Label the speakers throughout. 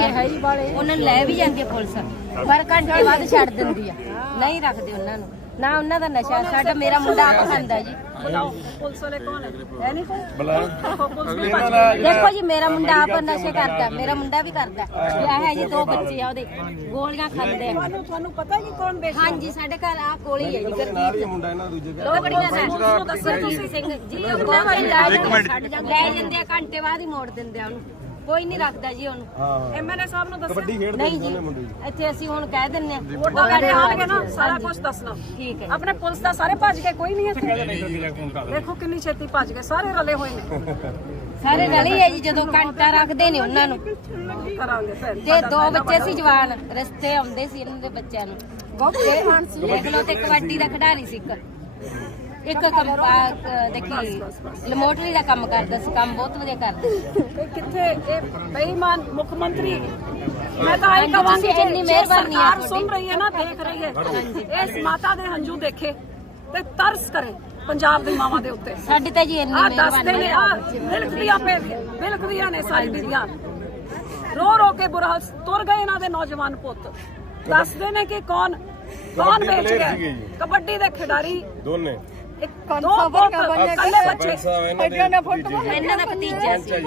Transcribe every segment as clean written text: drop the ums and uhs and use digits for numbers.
Speaker 1: ਉਹਨਾਂ ਨੂੰ ਲੈ ਵੀ ਜਾਂਦੀ ਹੈ ਪੁਲਿਸ, ਪਰ ਘੰਟੇ ਬਾਅਦ ਛੱਡ ਦਿੰਦੀ ਆ, ਨਹੀਂ ਰੱਖਦੇ ਉਹਨਾਂ ਨੂੰ ਨਾ। ਉਹਨਾਂ ਦਾ ਨਸ਼ਾ ਸਾਡਾ ਮੇਰਾ ਮੁੰਡਾ ਆਪ ਖਾਂਦਾ ਜੀ।
Speaker 2: ਪੁਲਿਸ ਵਾਲੇ ਕੌਣ ਹੈ ਨਹੀਂ ਕੋਈ?
Speaker 1: ਦੇਖੋ ਜੀ ਮੇਰਾ ਮੁੰਡਾ ਆਪ ਨਸ਼ੇ ਕਰਦਾ, ਮੇਰਾ ਮੁੰਡਾ ਵੀ ਕਰਦਾ, ਵਿਆਹ ਹੈ ਜੀ, 2 ਬੱਚੇ ਆ ਉਹਦੇ, ਗੋਲੀਆਂ ਖਾਂਦੇ ਆ।
Speaker 2: ਤੁਹਾਨੂੰ ਪਤਾ ਜੀ ਕੌਣ ਵੇਚਦਾ?
Speaker 1: ਹਾਂਜੀ ਸਾਡੇ ਘਰ ਆ ਕੋਲ ਹੀ ਹੈ ਜੀ ਗੁਰਦੀਪ ਲੋਕੜੀਆਂ ਦਾ ਗੁਰਦੀਪ ਸਿੰਘ ਜੀ। ਉਹ ਲੈ ਜਾਂਦੇ ਆ, ਘੰਟੇ ਬਾਅਦ ਹੀ ਮੋੜ ਦਿੰਦੇ ਆ ਉਹਨੂੰ, ਕੋਈ ਨਹੀਂ ਰੱਖਦਾ ਜੀ ਉਹਨੂੰ।
Speaker 2: ਐਮਐਲਏ ਸਾਹਿਬ ਨੂੰ ਦੱਸੋ
Speaker 1: ਨਹੀਂ ਜੀ, ਇੱਥੇ ਅਸੀਂ ਹੁਣ ਕਹਿ ਦਿੰਨੇ ਆ
Speaker 2: ਵੋਟਾਂ ਕਰਕੇ ਆਉਣਗੇ ਨਾ ਸਾਰਾ ਕੁਝ ਦੱਸਣਾ।
Speaker 1: ਠੀਕ ਹੈ।
Speaker 2: ਆਪਣੇ ਪੁਲਿਸ ਦਾ ਸਾਰੇ ਭੱਜ ਗਏ, ਕੋਈ ਨਹੀਂ ਇੱਥੇ। ਦੇਖੋ ਕਿੰਨੀ ਛੇਤੀ ਭੱਜ ਗਏ, ਸਾਰੇ ਰਲੇ ਹੋਏ ਨੇ,
Speaker 1: ਸਾਰੇ ਰਲੀ ਹੈ ਜੀ। ਜਦੋਂ ਘੰਟਾ ਰੱਖਦੇ ਨੇ ਉਹਨਾਂ ਨੂੰ
Speaker 2: ਕਰਾਂਗੇ ਫਿਰ।
Speaker 1: ਤੇ 2 ਬੱਚੇ ਸੀ ਜਵਾਨ, ਰਸਤੇ ਆਉਂਦੇ ਸੀ ਇਹਨਾਂ ਦੇ ਬੱਚਿਆਂ ਨੂੰ, ਦੇਖ ਲਓ। ਤੇ ਕਬੱਡੀ ਦਾ ਖਿਡਾਰੀ ਸੀ ਇੱਕ ਦੇਖੀ ਲਮੋਟਰੀ ਦਾ ਕੰਮ ਕਰਦਾ ਸੀ, ਕੰਮ ਬਹੁਤ ਵਧੀਆ ਕਰਦਾ।
Speaker 2: ਕਿੱਥੇ ਇਹ ਬੇਈਮਾਨ ਮੁੱਖ ਮੰਤਰੀ? ਮੈਂ ਤਾਂ ਇਹ ਕਹਾਂਗੀ
Speaker 1: ਇੰਨੀ ਮਿਹਰਬਾਨੀ
Speaker 2: ਸਰਕਾਰ ਸੁਣ ਰਹੀ ਹੈ ਨਾ, ਦੇਖ ਰਹੀ ਹੈ, ਇਸ ਮਾਤਾ ਦੇ ਹੰਝੂ ਦੇਖੇ ਤੇ ਤਰਸ ਕਰੇ ਪੰਜਾਬ ਦੀ ਮਾਵਾਂ ਦੇ ਉੱਤੇ।
Speaker 1: ਸਾਡੀ ਤਾਂ ਜੀ ਇੰਨੀ
Speaker 2: ਦੱਸਦੇ ਨੇ, ਬਿਲਕਦੀਆਂ ਨੇ ਸਾਰੀ ਬੀਬੀਆਂ, ਰੋ ਰੋ ਕੇ ਬੁਰਾ ਤੁਰ ਗਏ ਇਹਨਾਂ ਦੇ ਨੌਜਵਾਨ ਪੁੱਤ। ਦੱਸਦੇ ਨੇ ਕਿ ਕੌਣ ਵੇਚ ਗਿਆ। ਕਬੱਡੀ ਦੇ ਖਿਡਾਰੀ ਦੋਨੇ, 2 ਕੱਲੇ ਬੱਚੇ,
Speaker 1: ਇਹਨਾਂ ਦਾ ਭਤੀਜਾ ਸੀ।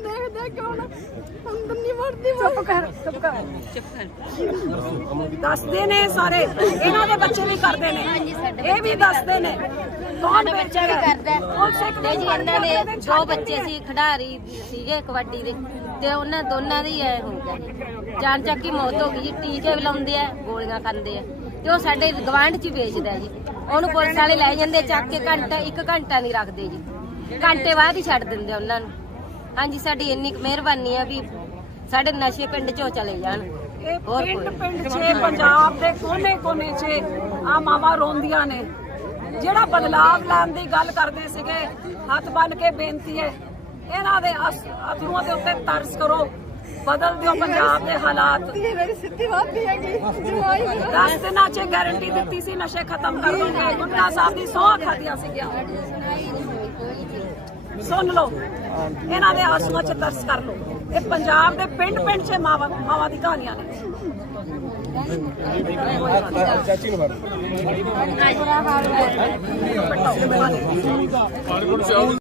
Speaker 2: ਦੱਸਦੇ ਨੇ ਸਾਰੇ, ਇਹਨਾਂ ਦੇ ਬੱਚੇ ਵੀ ਕਰਦੇ ਨੇ, ਇਹ ਵੀ ਦੱਸਦੇ ਨੇ ਕੌਣ
Speaker 1: ਬੱਚਾ ਵੀ ਕਰਦਾ ਤੇ ਜੀ। ਇਹਨਾਂ ਦੇ 2 ਬੱਚੇ ਸੀ ਖਿਡਾਰੀ ਸੀਗੇ ਕਬੱਡੀ ਦੇ, ਤੇ ਉਹਨਾਂ ਦੋਨਾਂ ਦੀ ਐ ਹੋ ਗਿਆ ਜੀ, ਜਾਨ ਚੱਕੀ ਮੌਤ ਹੋ ਗਈ ਜੀ। ਟੀਕੇ ਲਾਉਂਦੇ ਆ, ਗੋਲੀਆਂ ਖਾਂਦੇ ਆ, ਤੇ ਉਹ ਸਾਡੇ ਗਵਾਂਢ 'ਚ ਵੇਚਦਾ ਜੀ। ਉਹਨੂੰ ਪੁਲਿਸ ਵਾਲੇ ਲੈ ਜਾਂਦੇ ਚੱਕ ਕੇ, 1 ਘੰਟਾ ਨਹੀਂ ਰੱਖਦੇ ਜੀ, ਘੰਟੇ ਬਾਅਦ ਹੀ ਛੱਡ ਦਿੰਦੇ ਉਹਨਾਂ ਨੂੰ। ਹਾਂਜੀ ਸਾਡੀ ਇੰਨੀ ਮਿਹਰਬਾਨੀ ਆ ਵੀ ਸਾਡੇ ਨਸ਼ੇ ਪਿੰਡ 'ਚੋਂ ਚਲੇ ਜਾਣ।
Speaker 2: ਇਹ ਪਿੰਡ 'ਚ ਪੰਜਾਬ ਦੇ ਕੋਨੇ-ਕੋਨੇ 'ਚ ਆ ਮਾਵਾਂ ਰੋਂਦੀਆਂ ਨੇ। ਜਿਹੜਾ ਬਦਲਾਵ ਲੈਣ ਦੀ ਗੱਲ ਕਰਦੇ ਸੀਗੇ, ਹੱਥ ਬੰਨ ਕੇ ਬੇਨਤੀ ਹੈ, ਇਹਨਾਂ ਦੇ ਅਥਰੂਆਂ ਦੇ ਉੱਤੇ ਤਰਸ ਕਰੋ, ਬਦਲ ਦਿਓ ਪੰਜਾਬ ਦੇ ਹਾਲਾਤ। 10 ਦਿਨਾਂ 'ਚ ਗਾਰੰਟੀ ਦਿੱਤੀ ਸੀ ਨਸ਼ੇ ਖਤਮ ਕਰ ਦੋਗੇ, ਗੁੰਡਾ ਸਾਹਿਬ ਦੀ ਸਹੁੰ ਖਾਧੀਆਂ ਸੀਗੀਆਂ। ਸੁਣ ਲਓ, ਇਹਨਾਂ ਦੇ ਆਂਸੂਆਂ 'ਚ ਤਰਸ ਕਰ ਲਓ। ਇਹ ਪੰਜਾਬ ਦੇ ਪਿੰਡ 'ਚ ਮਾਵਾਂ ਦੀ ਕਹਾਣੀਆਂ ਨੇ।
Speaker 3: ਚਾਚੀ ਨੂੰ